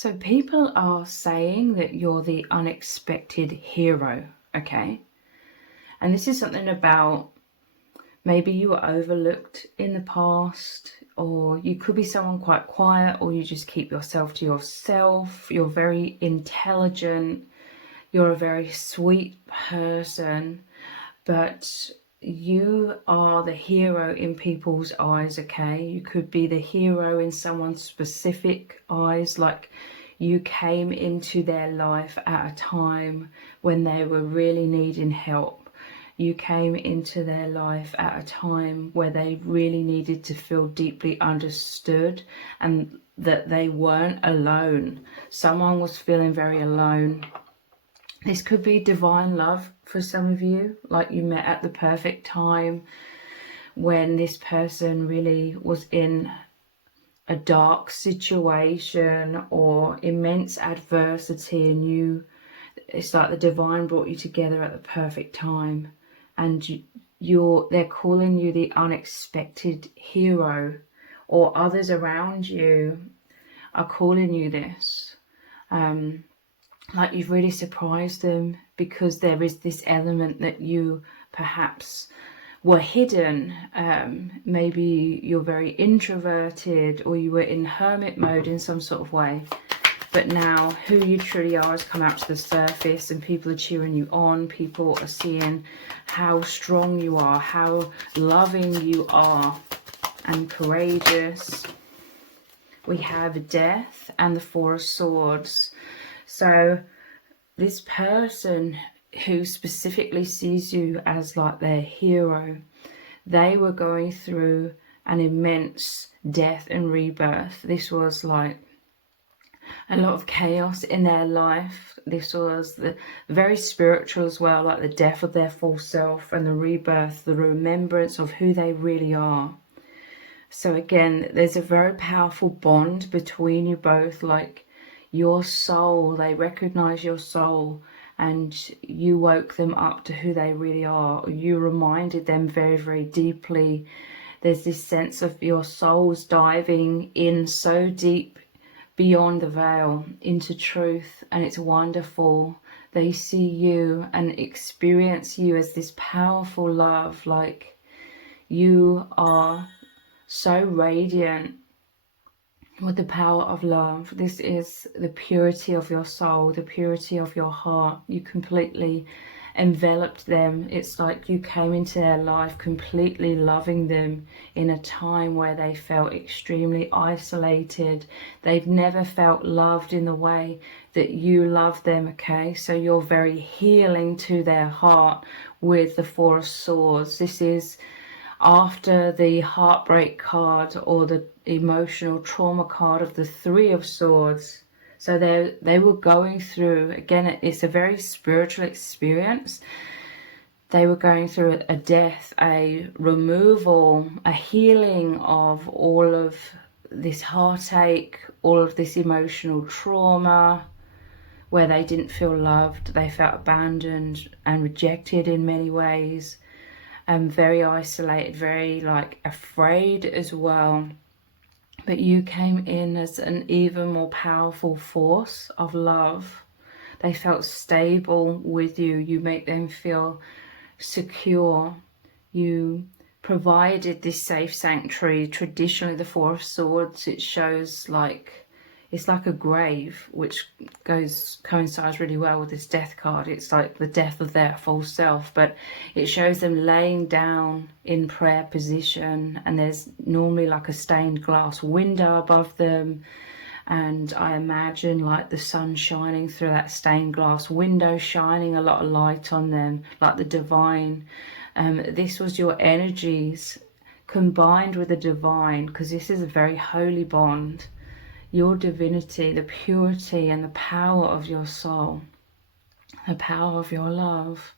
So people are saying that you're the unexpected hero, okay? And this is something about maybe you were overlooked in the past, or you could be someone quite quiet, or you just keep yourself to yourself. You're very intelligent. You're a very sweet person, but you are the hero in people's eyes, okay? You could be the hero in someone's specific eyes, like you came into their life at a time when they were really needing help. You came into their life at a time where they really needed to feel deeply understood and that they weren't alone. Someone was feeling very alone. This could be divine love for some of you, like you met at the perfect time when this person really was in a dark situation or immense adversity, and it's like the divine brought you together at the perfect time, and they're calling you the unexpected hero, or others around you are calling you this. Like you've really surprised them, because there is this element that you perhaps were hidden. Maybe you're very introverted, or you were in hermit mode in some sort of way. But now who you truly are has come out to the surface, and people are cheering you on. People are seeing how strong you are, how loving you are, and courageous. We have death and the Four of Swords. So this person who specifically sees you as like their hero, they were going through an immense death and rebirth. This was like a lot of chaos in their life. This was very spiritual as well, like the death of their false self and the rebirth, the remembrance of who they really are. So again, there's a very powerful bond between you both, like your soul, they recognize your soul, and you woke them up to who they really are. You reminded them very, very deeply. There's this sense of your souls diving in so deep beyond the veil into truth, and it's wonderful. They see you and experience you as this powerful love, like you are so radiant with the power of love. This is the purity of your soul, the purity of your heart. You completely enveloped them. It's like you came into their life completely loving them in a time where they felt extremely isolated. They've never felt loved in the way that you love them, okay? So you're very healing to their heart with the Four of Swords. This is after the heartbreak card or the emotional trauma card of the Three of Swords. So they were going through, again, it's a very spiritual experience. They were going through a death, a removal, a healing of all of this heartache, all of this emotional trauma, where they didn't feel loved, they felt abandoned and rejected in many ways. Very isolated, very like afraid as well. But you came in as an even more powerful force of love. They felt stable with you. You make them feel secure. You provided this safe sanctuary. Traditionally, the Four of Swords, it shows like, it's like a grave, which coincides really well with this death card. It's like the death of their false self, but it shows them laying down in prayer position, and there's normally like a stained glass window above them, and I imagine like the sun shining through that stained glass window, shining a lot of light on them, like the divine. This was your energies combined with the divine, because this is a very holy bond. Your divinity, the purity and the power of your soul, the power of your love,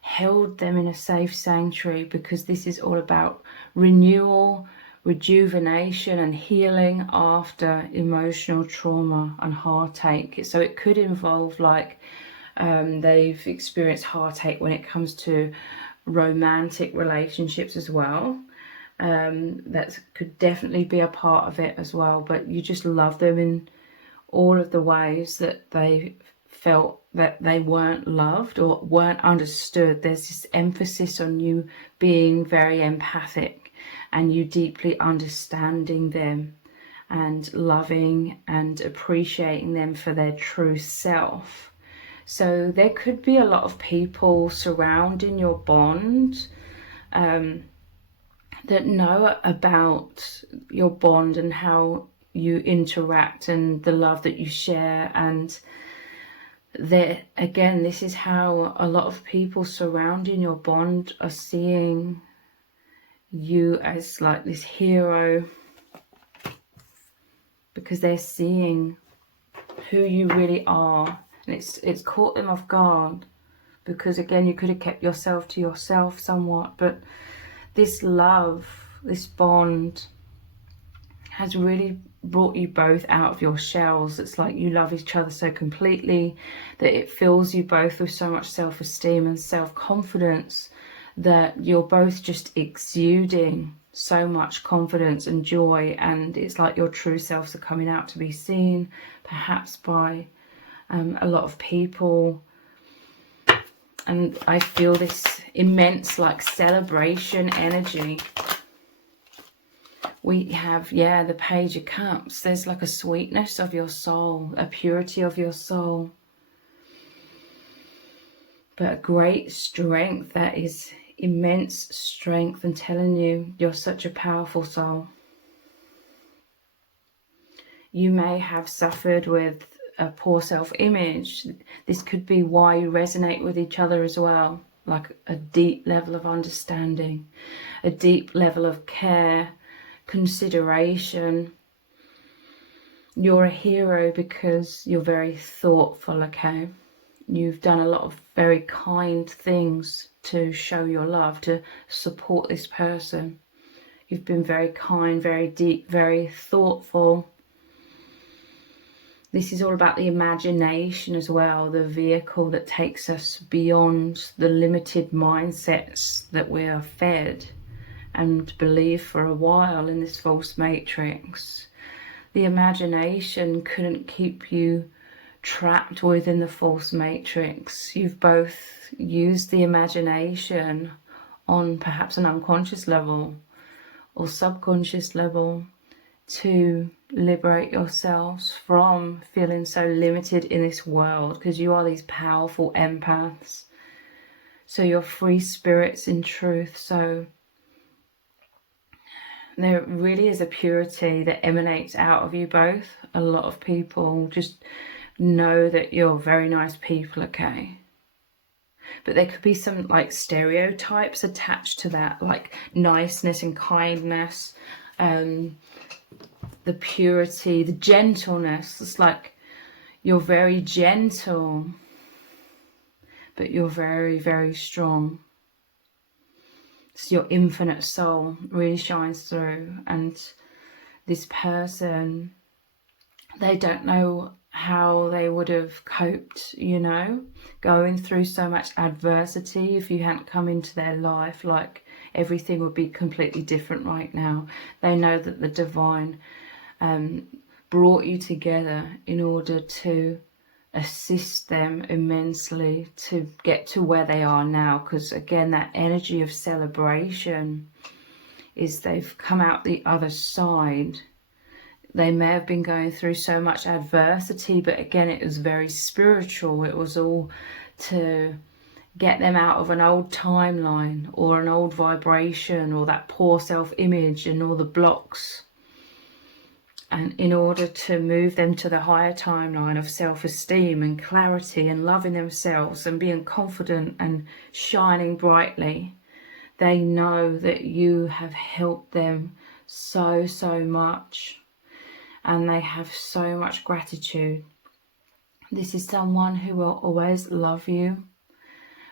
held them in a safe sanctuary, because this is all about renewal, rejuvenation and healing after emotional trauma and heartache. So it could involve like they've experienced heartache when it comes to romantic relationships as well. That could definitely be a part of it as well, but you just love them in all of the ways that they felt that they weren't loved or weren't understood. There's this emphasis on you being very empathic and you deeply understanding them and loving and appreciating them for their true self. So there could be a lot of people surrounding your bond that know about your bond and how you interact and the love that you share. And there again, this is how a lot of people surrounding your bond are seeing you as like this hero, because they're seeing who you really are. And it's caught them off guard, because again, you could have kept yourself to yourself somewhat, but this love, this bond has really brought you both out of your shells. It's like you love each other so completely that it fills you both with so much self-esteem and self-confidence that you're both just exuding so much confidence and joy, and it's like your true selves are coming out to be seen, perhaps by a lot of people. And I feel this immense like celebration energy. We have, yeah, the Page of Cups. There's like a sweetness of your soul, a purity of your soul, but a great strength. That is immense strength. And telling you, you're such a powerful soul. You may have suffered with a poor self-image. This could be why you resonate with each other as well, like a deep level of understanding, a deep level of care, consideration. You're a hero because you're very thoughtful, okay? You've done a lot of very kind things to show your love, to support this person. You've been very kind, very deep, very thoughtful. This is all about the imagination as well, the vehicle that takes us beyond the limited mindsets that we are fed and believe for a while in this false matrix. The imagination couldn't keep you trapped within the false matrix. You've both used the imagination on perhaps an unconscious level or subconscious level to liberate yourselves from feeling so limited in this world, because you are these powerful empaths. So you're free spirits in truth. So there really is a purity that emanates out of you both. A lot of people just know that you're very nice people, okay? But there could be some like stereotypes attached to that, like niceness and kindness, the purity, the gentleness. It's like you're very gentle, but you're very, very strong. So your infinite soul really shines through. And this person, they don't know how they would have coped, you know, going through so much adversity. If you hadn't come into their life, like everything would be completely different right now. They know that the divine brought you together in order to assist them immensely to get to where they are now, because again, that energy of celebration is they've come out the other side. They may have been going through so much adversity, but again, it was very spiritual. It was all to get them out of an old timeline or an old vibration or that poor self-image and all the blocks, and in order to move them to the higher timeline of self-esteem and clarity and loving themselves and being confident and shining brightly. They know that you have helped them so much, and they have so much gratitude. This is someone who will always love you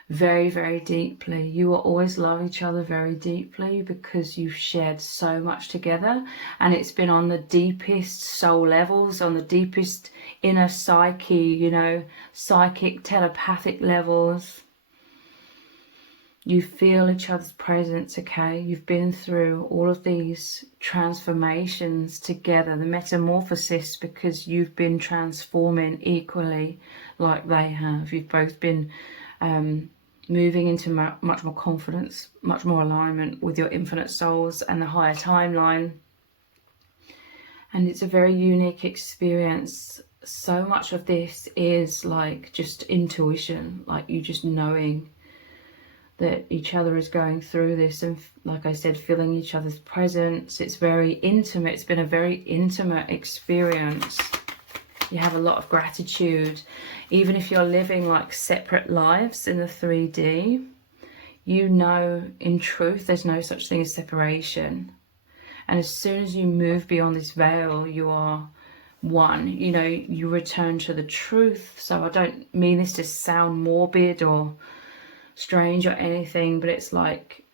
very, very deeply. You will always love each other very deeply because you've shared so much together, and it's been on the deepest soul levels, on the deepest inner psyche, you know, psychic telepathic levels. You feel each other's presence, okay? You've been through all of these transformations together, the metamorphosis, because you've been transforming equally like they have. You've both been moving into much more confidence, much more alignment with your infinite souls and the higher timeline. And it's a very unique experience. So much of this is like just intuition, like you just knowing that each other is going through this, and like I said, feeling each other's presence. It's very intimate. It's been a very intimate experience. You have a lot of gratitude. Even if you're living like separate lives in the 3D, you know in truth there's no such thing as separation. And as soon as you move beyond this veil, you are one. You know, you return to the truth. So I don't mean this to sound morbid or strange or anything, but it's like,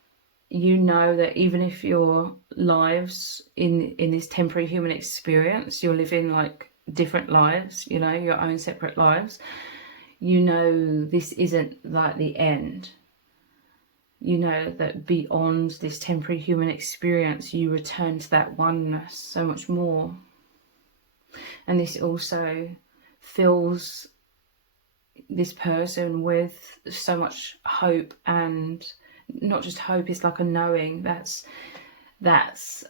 you know that even if your lives in this temporary human experience, you're living like different lives, you know, your own separate lives, you know this isn't like the end. You know that beyond this temporary human experience, you return to that oneness so much more. And this also fills this person with so much hope, and not just hope, it's like a knowing. That's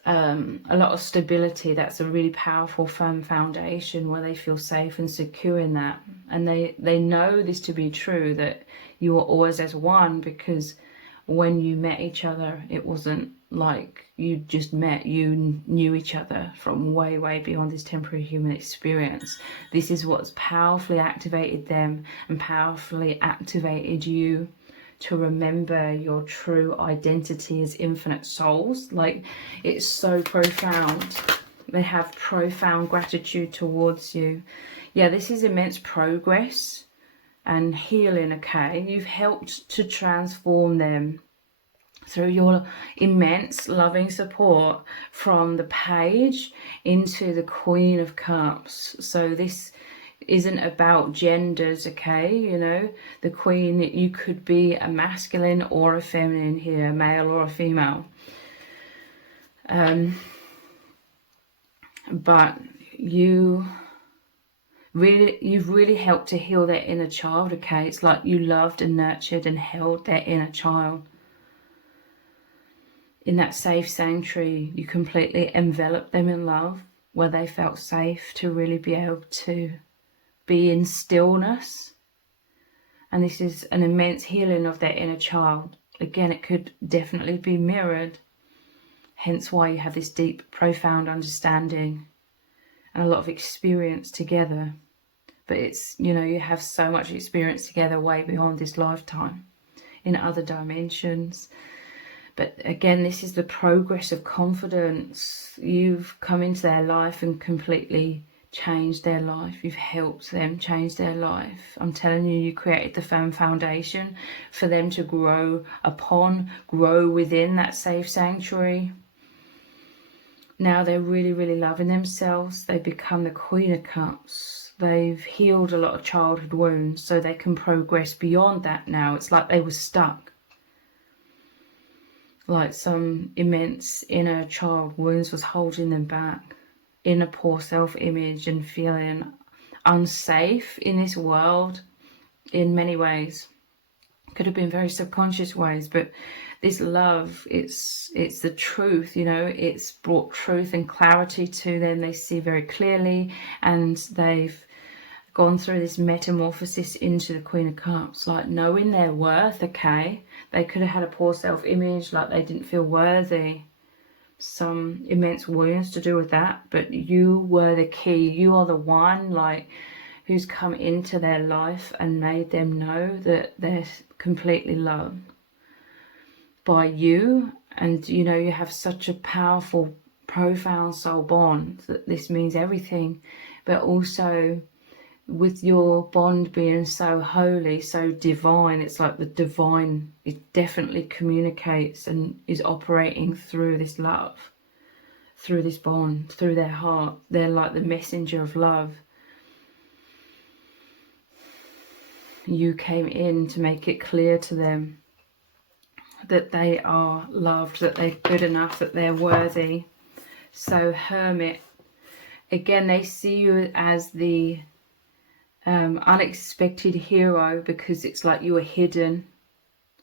a lot of stability. That's a really powerful, firm foundation where they feel safe and secure in that. And they know this to be true, that you are always as one, because when you met each other, it wasn't like you just met, you knew each other from way, way beyond this temporary human experience. This is what's powerfully activated them and powerfully activated you to remember your true identity as infinite souls. Like, it's so profound. They have profound gratitude towards you. Yeah, this is immense progress and healing, okay? You've helped to transform them through your immense loving support from the Page into the Queen of Cups. So this isn't about genders, okay? You know, the Queen, you could be a masculine or a feminine here, a male or a female. But you've really helped to heal their inner child, okay? It's like you loved and nurtured and held their inner child. In that safe sanctuary, you completely enveloped them in love, where they felt safe to really be able to be in stillness. And this is an immense healing of their inner child. Again, it could definitely be mirrored, hence why you have this deep, profound understanding and a lot of experience together. But it's, you know, you have so much experience together way beyond this lifetime in other dimensions. But again, this is the progress of confidence. You've come into their life and completely changed their life. You've helped them change their life. I'm telling you, you created the firm foundation for them to grow upon, grow within that safe sanctuary. Now they're really, really loving themselves. They've become the Queen of Cups. They've healed a lot of childhood wounds, so they can progress beyond that now. It's like they were stuck. Like some immense inner child wounds was holding them back. Inner poor self-image and feeling unsafe in this world in many ways. Could have been very subconscious ways, but this love, it's the truth, you know. It's brought truth and clarity to them. They see very clearly, and they've gone through this metamorphosis into the Queen of Cups, like knowing their worth, okay? They could have had a poor self-image, like they didn't feel worthy. Some immense wounds to do with that, but you were the key. You are the one, like, who's come into their life and made them know that they're completely loved by you. And, you know, you have such a powerful, profound soul bond that this means everything. But also, with your bond being so holy, so divine, it's like the divine, it definitely communicates and is operating through this love, through this bond, through their heart. They're like the messenger of love. You came in to make it clear to them that they are loved, that they're good enough, that they're worthy. So Hermit, again, they see you as the unexpected hero, because it's like you were hidden.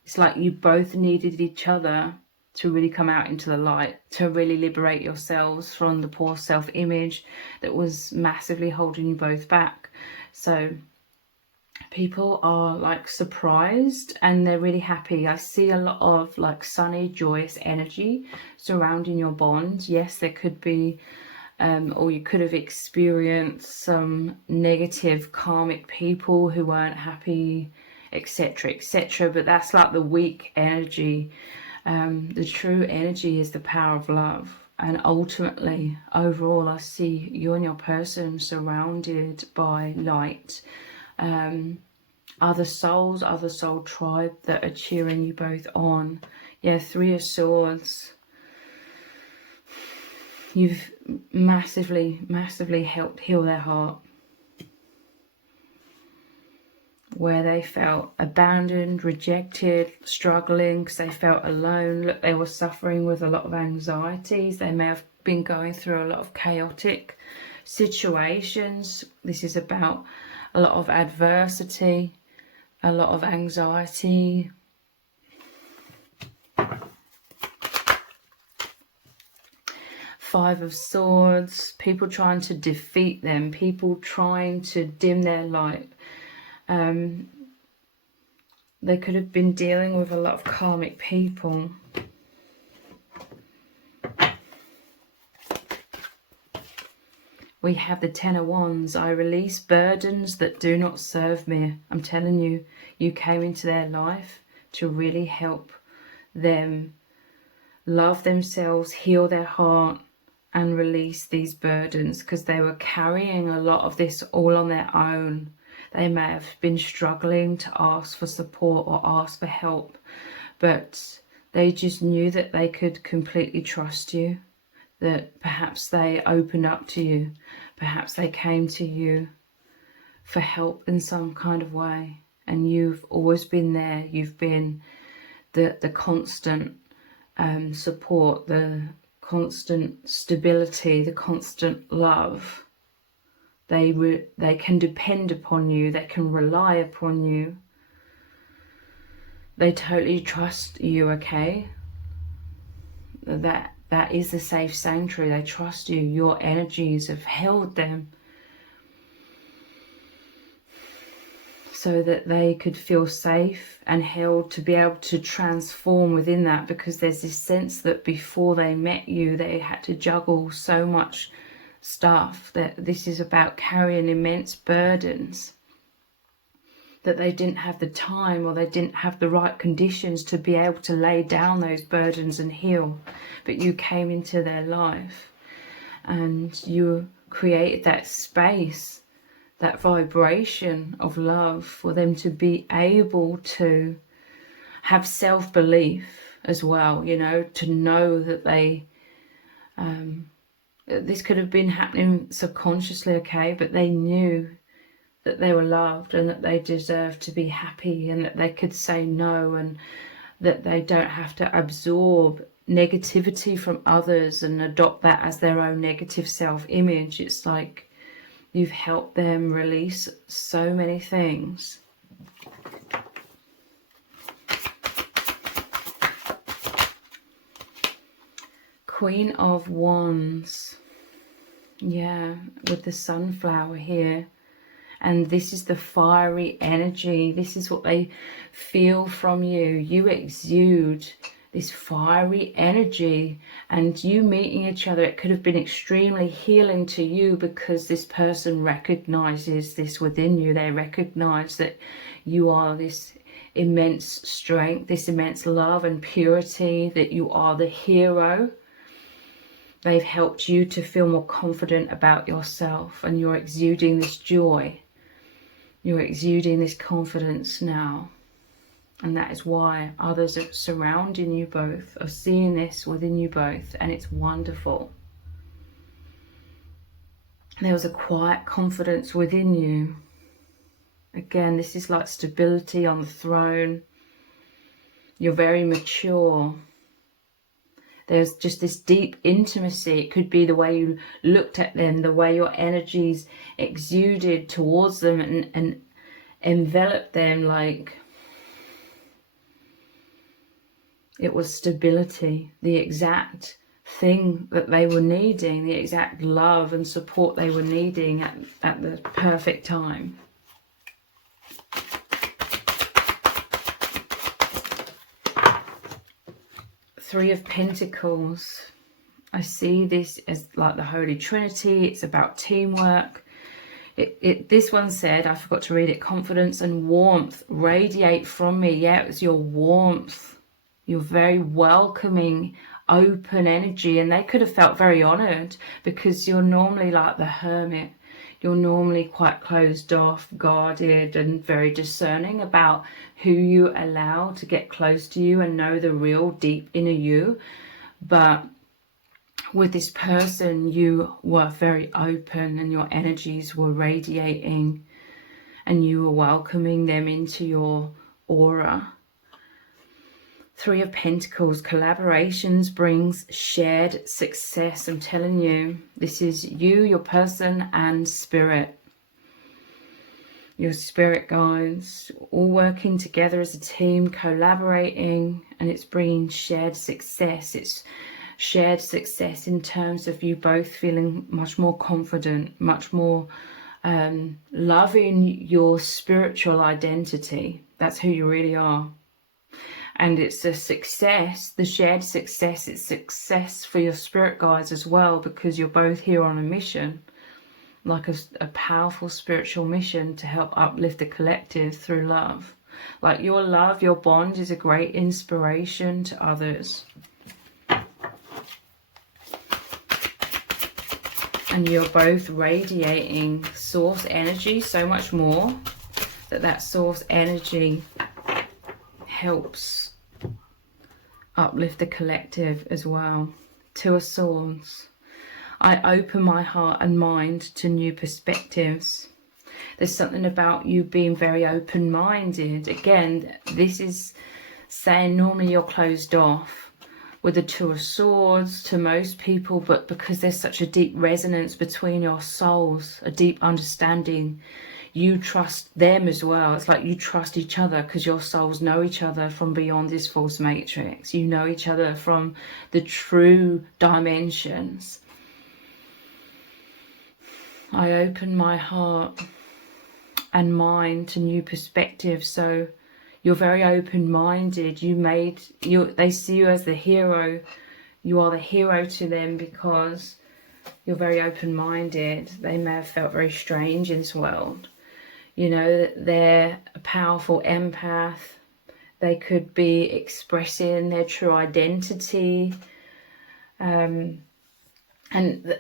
It's like you both needed each other to really come out into the light, to really liberate yourselves from the poor self-image that was massively holding you both back. So people are like surprised and they're really happy. I see a lot of like sunny, joyous energy surrounding your bond. Yes, there could be or you could have experienced some negative karmic people who weren't happy, etc, etc, but that's like the weak energy. The true energy is the power of love. And ultimately, overall, I see you and your person surrounded by light. Other souls, other soul tribe that are cheering you both on. Yeah, Three of Swords. You've massively, massively helped heal their heart. Where they felt abandoned, rejected, struggling because they felt alone. Look, they were suffering with a lot of anxieties. They may have been going through a lot of chaotic situations. This is about a lot of adversity, a lot of anxiety. Five of Swords, people trying to defeat them, people trying to dim their light. They could have been dealing with a lot of karmic people. We have the Ten of Wands. I release burdens that do not serve me. I'm telling you, you came into their life to really help them love themselves, heal their heart, and release these burdens, because they were carrying a lot of this all on their own. They may have been struggling to ask for support or ask for help, but they just knew that they could completely trust you, that perhaps they opened up to you, perhaps they came to you for help in some kind of way, and you've always been there. You've been the constant support, the constant stability, the constant love. They can depend upon you, they can rely upon you, they totally trust you, okay? That is the safe sanctuary. They trust you. Your energies have held them so that they could feel safe and held to be able to transform within that, because there's this sense that before they met you, they had to juggle so much stuff, that this is about carrying immense burdens, that they didn't have the time or they didn't have the right conditions to be able to lay down those burdens and heal. But you came into their life and you created that space, that vibration of love for them to be able to have self-belief as well, you know, to know that they this could have been happening subconsciously, okay, but they knew that they were loved and that they deserved to be happy, and that they could say no, and that they don't have to absorb negativity from others and adopt that as their own negative self-image. It's like you've helped them release so many things. Queen of Wands. Yeah, with the sunflower here. And this is the fiery energy. This is what they feel from you. You exude this fiery energy, and you meeting each other, it could have been extremely healing to you, because this person recognizes this within you. They recognize that you are this immense strength, this immense love and purity, that you are the hero. They've helped you to feel more confident about yourself, and you're exuding this joy. You're exuding this confidence now. And that is why others are surrounding you both, are seeing this within you both, and it's wonderful. There was a quiet confidence within you. Again, this is like stability on the throne. You're very mature. There's just this deep intimacy. It could be the way you looked at them, the way your energies exuded towards them and enveloped them, like it was stability, the exact thing that they were needing, the exact love and support they were needing at the perfect time. Three of Pentacles. I see this as like the Holy Trinity. It's about teamwork. This one said, I forgot to read it, confidence and warmth radiate from me. Yeah, it was your warmth. Your very welcoming, open energy. And they could have felt very honoured, because you're normally like the hermit. You're normally quite closed off, guarded, and very discerning about who you allow to get close to you and know the real deep inner you. But with this person, you were very open and your energies were radiating and you were welcoming them into your aura. Three of Pentacles, collaborations brings shared success. I'm telling you, this is you, your person, and spirit. Your spirit guides, all working together as a team, collaborating, and it's bringing shared success. It's shared success in terms of you both feeling much more confident, much more loving your spiritual identity. That's who you really are. And it's a success, the shared success, it's success for your spirit guides as well, because you're both here on a mission, like a powerful spiritual mission to help uplift the collective through love. Like your love, your bond is a great inspiration to others. And you're both radiating source energy so much more that source energy helps uplift the collective as well. Two of Swords. I open my heart and mind to new perspectives. There's something about you being very open-minded. Again, this is saying normally you're closed off with the Two of Swords to most people, but because there's such a deep resonance between your souls, a deep understanding, you trust them as well. It's like you trust each other because your souls know each other from beyond this false matrix. You know each other from the true dimensions. I open my heart and mind to new perspectives. So you're very open-minded. They see you as the hero. You are the hero to them because you're very open-minded. They may have felt very strange in this world. You know, they're a powerful empath. They could be expressing their true identity. And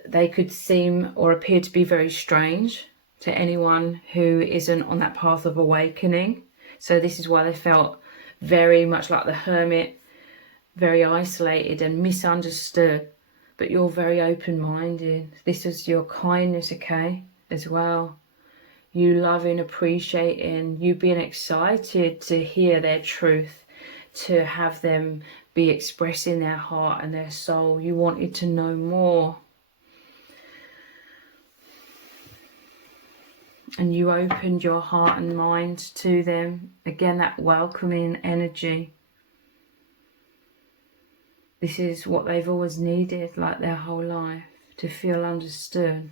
they could seem or appear to be very strange to anyone who isn't on that path of awakening. So this is why they felt very much like the hermit, very isolated and misunderstood. But you're very open-minded. This is your kindness, okay, as well. You loving, appreciating, you being excited to hear their truth, to have them be expressing their heart and their soul. You wanted to know more. And you opened your heart and mind to them. Again, that welcoming energy. This is what they've always needed, like their whole life, to feel understood.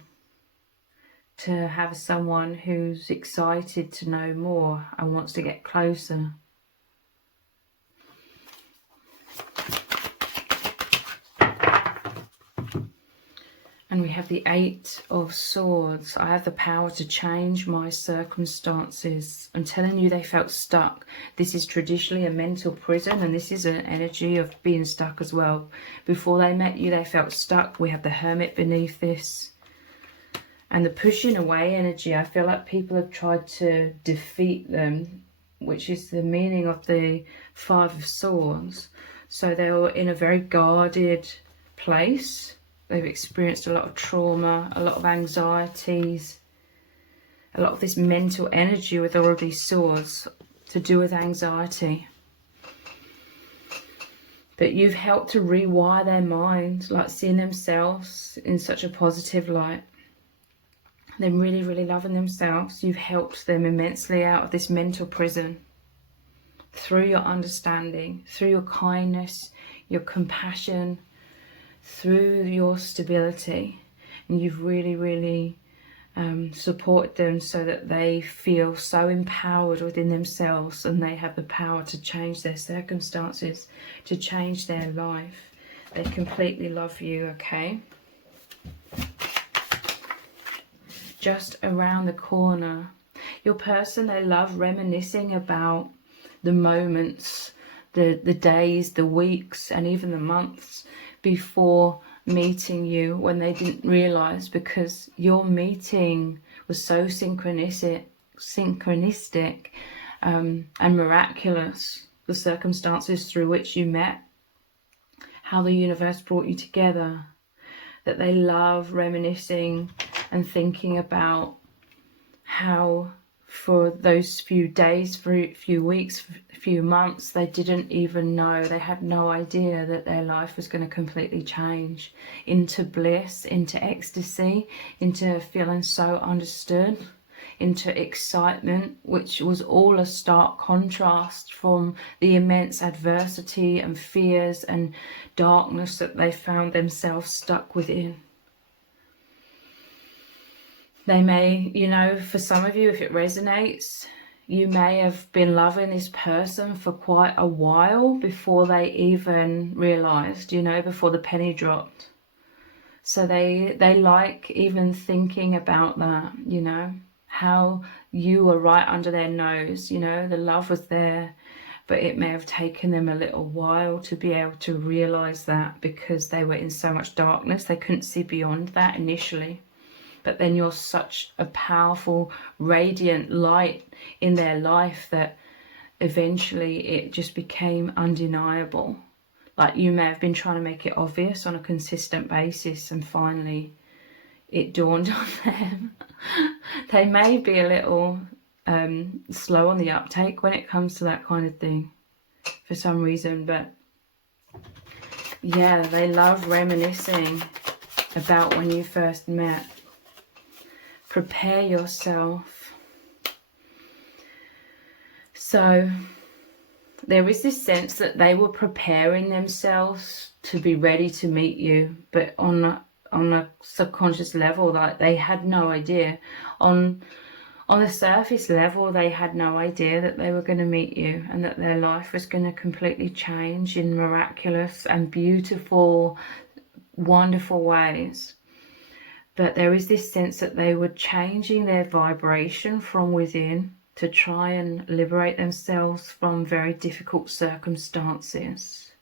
To have someone who's excited to know more and wants to get closer. And we have the Eight of Swords. I have the power to change my circumstances. I'm telling you, they felt stuck. This is traditionally a mental prison, and this is an energy of being stuck as well. Before they met you, they felt stuck. We have the Hermit beneath this. And the pushing away energy, I feel like people have tried to defeat them, which is the meaning of the Five of Swords. So they were in a very guarded place. They've experienced a lot of trauma, a lot of anxieties, a lot of this mental energy with all of these swords to do with anxiety. But you've helped to rewire their mind, like seeing themselves in such a positive light. Them really, really loving themselves. You've helped them immensely out of this mental prison through your understanding, through your kindness, your compassion, through your stability. And you've really, really support them so that they feel so empowered within themselves, and they have the power to change their circumstances, to change their life. They completely love you, okay? Just around the corner, your person, they love reminiscing about the moments, the days, the weeks, and even the months before meeting you, when they didn't realize, because your meeting was so synchronistic and miraculous, the circumstances through which you met, how the universe brought you together, that they love reminiscing and thinking about how for those few days, few weeks, few months, they didn't even know, they had no idea that their life was going to completely change into bliss, into ecstasy, into feeling so understood, into excitement, which was all a stark contrast from the immense adversity and fears and darkness that they found themselves stuck within. They may, you know, for some of you, if it resonates, you may have been loving this person for quite a while before they even realized, you know, before the penny dropped. So they like even thinking about that, you know, how you were right under their nose, you know, the love was there, but it may have taken them a little while to be able to realize that, because they were in so much darkness, they couldn't see beyond that initially. But then you're such a powerful, radiant light in their life that eventually it just became undeniable. Like you may have been trying to make it obvious on a consistent basis, and finally it dawned on them. They may be a little slow on the uptake when it comes to that kind of thing for some reason, but yeah, they love reminiscing about when you first met. Prepare yourself. So there is this sense that they were preparing themselves to be ready to meet you, but on a subconscious level, like they had no idea. On the surface level, they had no idea that they were going to meet you, and that their life was going to completely change in miraculous and beautiful, wonderful ways. But there is this sense that they were changing their vibration from within to try and liberate themselves from very difficult circumstances.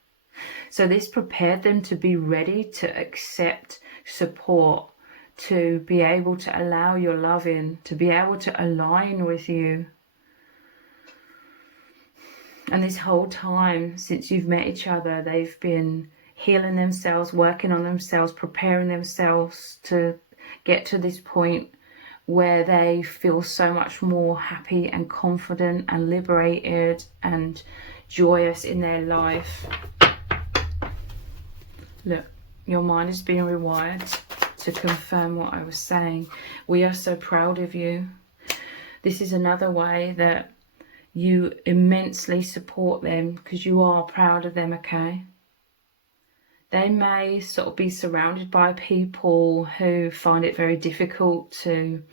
So this prepared them to be ready to accept support, to be able to allow your love in, to be able to align with you. And this whole time since you've met each other, they've been healing themselves, working on themselves, preparing themselves to get to this point where they feel so much more happy and confident and liberated and joyous in their life. Look, your mind is being rewired to confirm what I was saying. We are so proud of you. This is another way that you immensely support them, because you are proud of them, okay? They may sort of be surrounded by people who find it very difficult to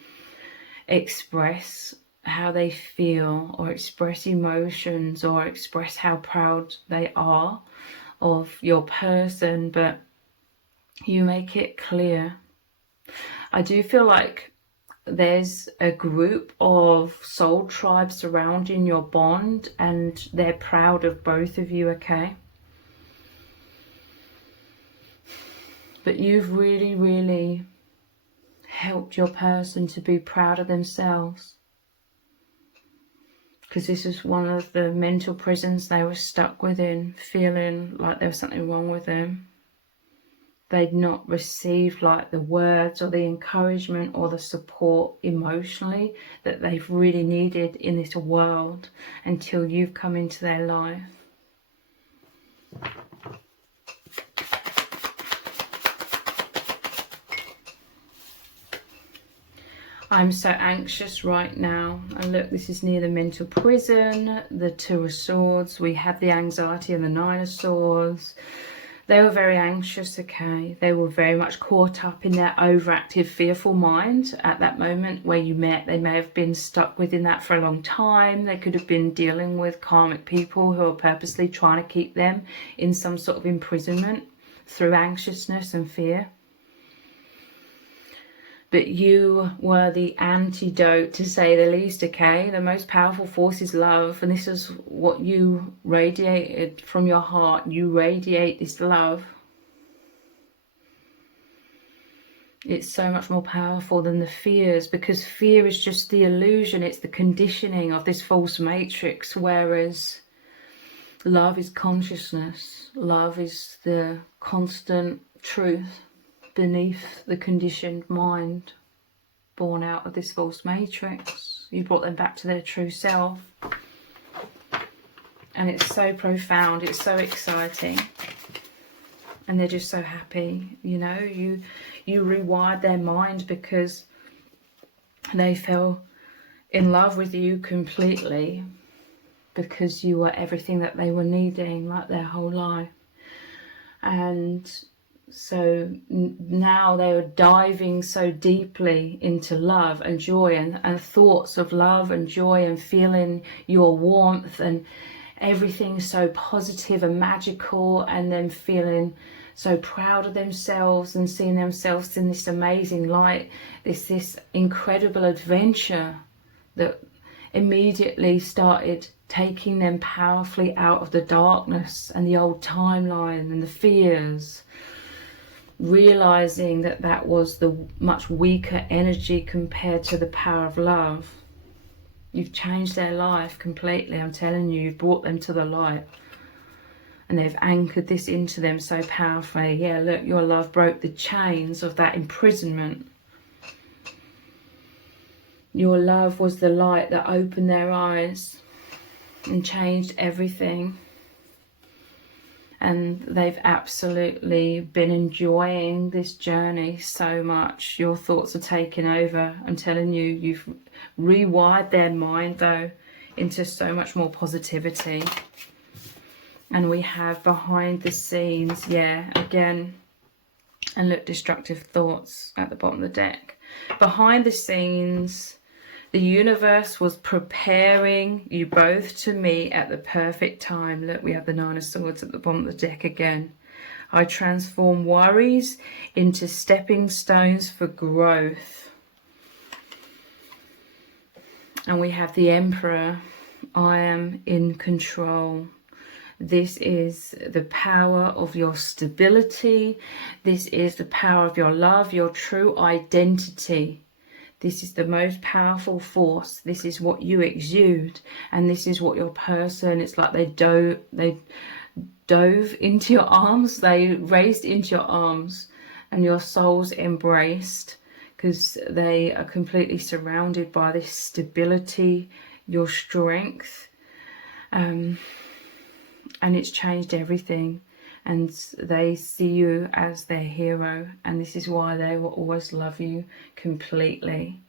express how they feel, or express emotions, or express how proud they are of your person, but you make it clear. I do feel like there's a group of soul tribes surrounding your bond, and they're proud of both of you, okay? But you've really, really helped your person to be proud of themselves, because this is one of the mental prisons they were stuck within, feeling like there was something wrong with them. They'd not received like the words or the encouragement or the support emotionally that they've really needed in this world until you've come into their life. I'm so anxious right now. And look, this is near the mental prison, the Two of Swords. We have the anxiety and the Nine of Swords. They were very anxious, okay? They were very much caught up in their overactive, fearful mind at that moment where you met. They may have been stuck within that for a long time. They could have been dealing with karmic people who are purposely trying to keep them in some sort of imprisonment through anxiousness and fear. But you were the antidote, to say the least, okay? The most powerful force is love, and this is what you radiated from your heart. You radiate this love. It's so much more powerful than the fears, because fear is just the illusion. It's the conditioning of this false matrix, whereas love is consciousness. Love is the constant truth beneath the conditioned mind, born out of this false matrix. You brought them back to their true self, and it's so profound, it's so exciting, and they're just so happy. You know, you rewired their mind because they fell in love with you completely, because you were everything that they were needing, like their whole life. And so now they were diving so deeply into love and joy, and thoughts of love and joy, and feeling your warmth and everything so positive and magical, and then feeling so proud of themselves and seeing themselves in this amazing light, this incredible adventure that immediately started taking them powerfully out of the darkness and the old timeline and the fears, realizing that that was the much weaker energy compared to the power of love. You've changed their life completely. I'm telling you, you've brought them to the light, and they've anchored this into them so powerfully. Yeah, look, your love broke the chains of that imprisonment. Your love was the light that opened their eyes and changed everything. And they've absolutely been enjoying this journey so much. Your thoughts are taking over. I'm telling you, you've rewired their mind, though, into so much more positivity. And we have behind the scenes, yeah, again, and look, destructive thoughts at the bottom of the deck. Behind the scenes, the universe was preparing you both to meet at the perfect time. Look, we have the Nine of Swords at the bottom of the deck again. I transform worries into stepping stones for growth. And we have the Emperor. I am in control. This is the power of your stability. This is the power of your love, your true identity. This is the most powerful force. This is what you exude, and this is what your person, it's like they dove into your arms, they raised into your arms, and your soul's embraced, because they are completely surrounded by this stability, your strength, and it's changed everything. And they see you as their hero, and this is why they will always love you completely.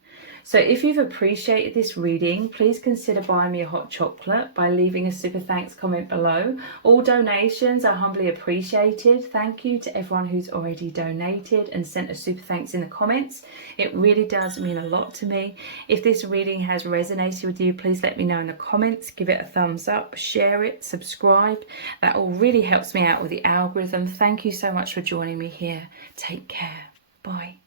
So if you've appreciated this reading, please consider buying me a hot chocolate by leaving a super thanks comment below. All donations are humbly appreciated. Thank you to everyone who's already donated and sent a super thanks in the comments. It really does mean a lot to me. If this reading has resonated with you, please let me know in the comments. Give it a thumbs up, share it, subscribe. That all really helps me out with the algorithm. Thank you so much for joining me here. Take care. Bye.